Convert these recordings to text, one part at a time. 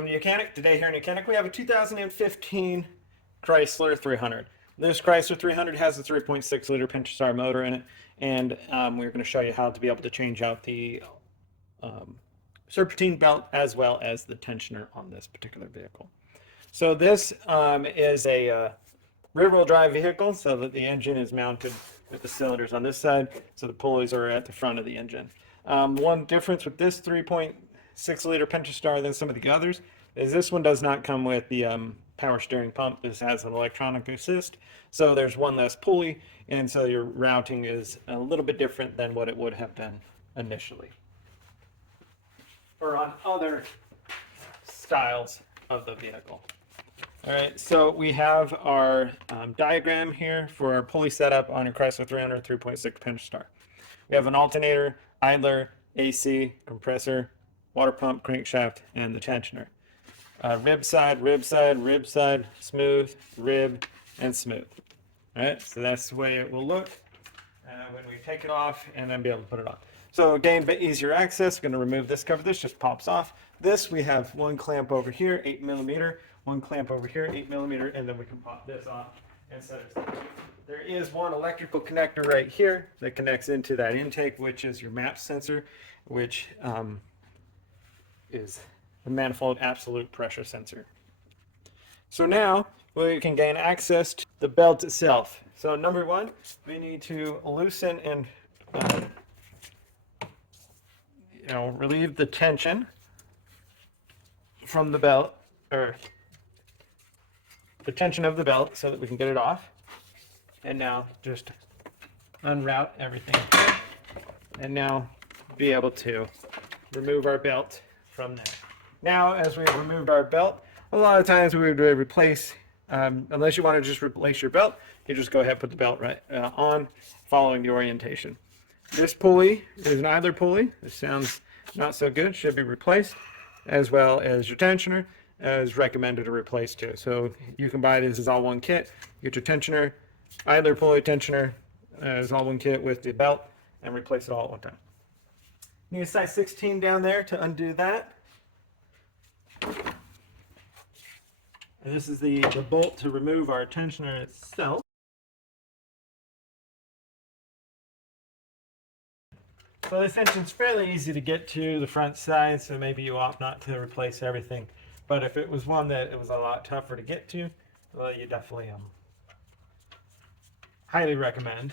Welcome to Mechanic. Today here in Mechanic we have a 2015 Chrysler 300. This Chrysler 300 has a 3.6 liter Pentastar motor in it, and we're going to show you how to be able to change out the serpentine belt as well as the tensioner on this particular vehicle. So this is a rear-wheel drive vehicle, so that the engine is mounted with the cylinders on this side, so the pulleys are at the front of the engine. One difference with this 3.6 liter Pentastar than some of the others is this one does not come with the power steering pump. This has an electronic assist, so there's one less pulley, and so your routing is a little bit different than what it would have been initially or on other styles of the vehicle. All right, so we have our diagram here for our pulley setup on your Chrysler 300 3.6 Pentastar. We have an alternator, idler, AC, compressor, water pump, crankshaft, and the tensioner. Rib side, rib side, rib side, smooth, rib, and smooth. All right, so that's the way it will look when we take it off and then be able to put it on. So again, bit easier access. We're going to remove this cover. This just pops off. This, we have one clamp over here, 8mm, one clamp over here, 8mm, and then we can pop this off and set it aside. There is one electrical connector right here that connects into that intake, which is your map sensor, which is the manifold absolute pressure sensor. So now we can gain access to the belt itself. So number one, we need to loosen and relieve the tension from the belt, or the tension of the belt, so that we can get it off. And now just unroute everything here, and now be able to remove our belt from there. Now, as we've removed our belt, a lot of times we would replace, unless you want to just replace your belt, you just go ahead and put the belt right on, following the orientation. This pulley is an idler pulley. This sounds not so good, should be replaced, as well as your tensioner, as recommended to replace too. So you can buy this as all one kit. Get your tensioner, idler pulley, tensioner as all one kit with the belt, and replace it all at one time. You need a size 16 down there to undo that. And this is the bolt to remove our tensioner itself. So this engine's fairly easy to get to the front side, so maybe you opt not to replace everything. But if it was one that it was a lot tougher to get to, well, you definitely highly recommend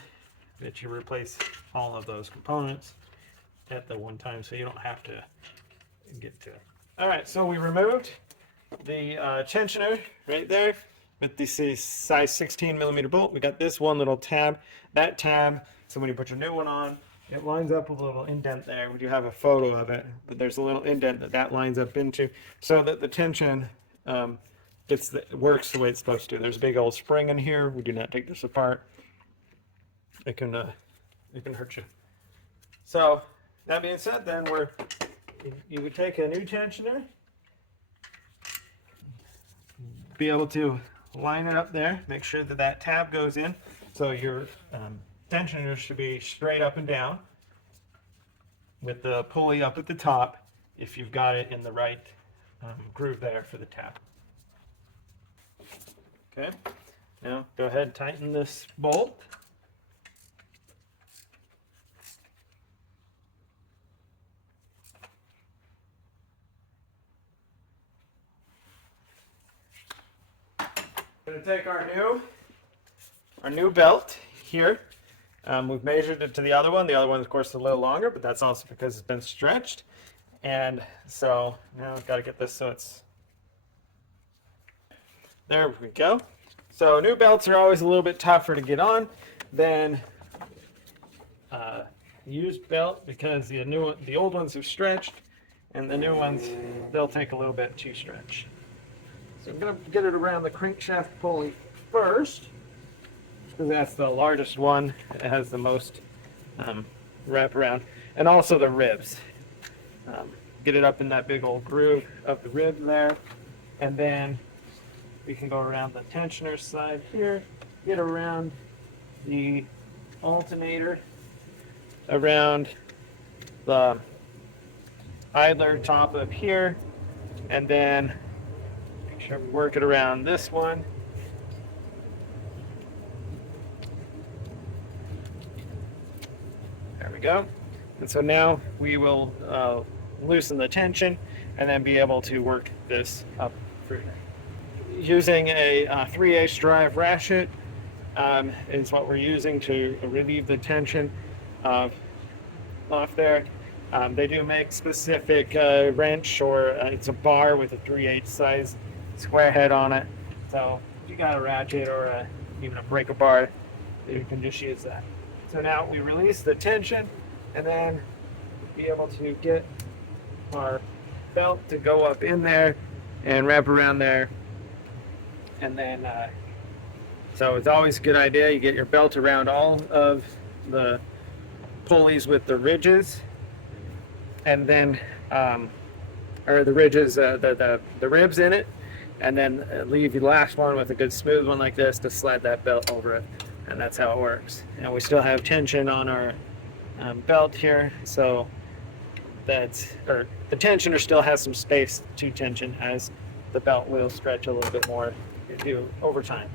that you replace all of those components at the one time, so you don't have to get to it. All right, so we removed the tensioner right there with this size 16mm bolt. We got this one little tab. That tab, so when you put your new one on, it lines up with a little indent there. We do have a photo of it, but there's a little indent that lines up into, so that the tension works the way it's supposed to. There's a big old spring in here. We do not take this apart. It can hurt you. So that being said, then you would take a new tensioner, be able to line it up there, make sure that that tab goes in, so your tensioner should be straight up and down with the pulley up at the top if you've got it in the right groove there for the tab. Okay, now go ahead and tighten this bolt. Going to take our new belt here. We've measured it to the other one. The other one, of course, is a little longer, but that's also because it's been stretched. And so now I've got to get this so it's... There we go. So new belts are always a little bit tougher to get on than used belt, because the old ones are stretched, and the new ones, they'll take a little bit to stretch. So I'm going to get it around the crankshaft pulley first, because that's the largest one. It has the most wrap around, and also the ribs. Get it up in that big old groove of the rib there, and then we can go around the tensioner side here, get around the alternator, around the idler top up here, and then make sure we work it around this one. There we go. And so now we will loosen the tension and then be able to work this up through. Using a 3/8 drive ratchet is what we're using to relieve the tension off there. They do make specific wrench, or it's a bar with a 3/8 size square head on it. So if you got a ratchet or even a breaker bar, you can just use that. So now we release the tension and then be able to get our belt to go up in there and wrap around there. And then, so it's always a good idea, you get your belt around all of the pulleys with the ridges, and then, or the ridges, the ribs in it, and then leave the last one with a good smooth one like this to slide that belt over it. And that's how it works. And we still have tension on our belt here, so that's, or the tensioner still has some space to tension, as the belt will stretch a little bit more over time.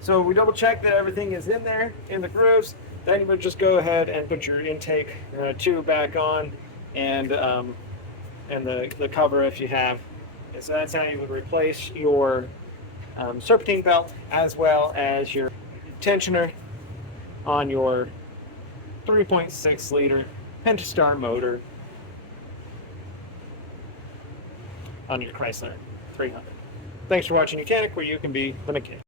So we double check that everything is in there, in the grooves. Then you would just go ahead and put your intake tube back on, and the cover if you have. And so that's how you would replace your serpentine belt, as well as your tensioner on your 3.6 liter Pentastar motor on your Chrysler 300. Thanks for watching Mechanic, where you can be the mechanic.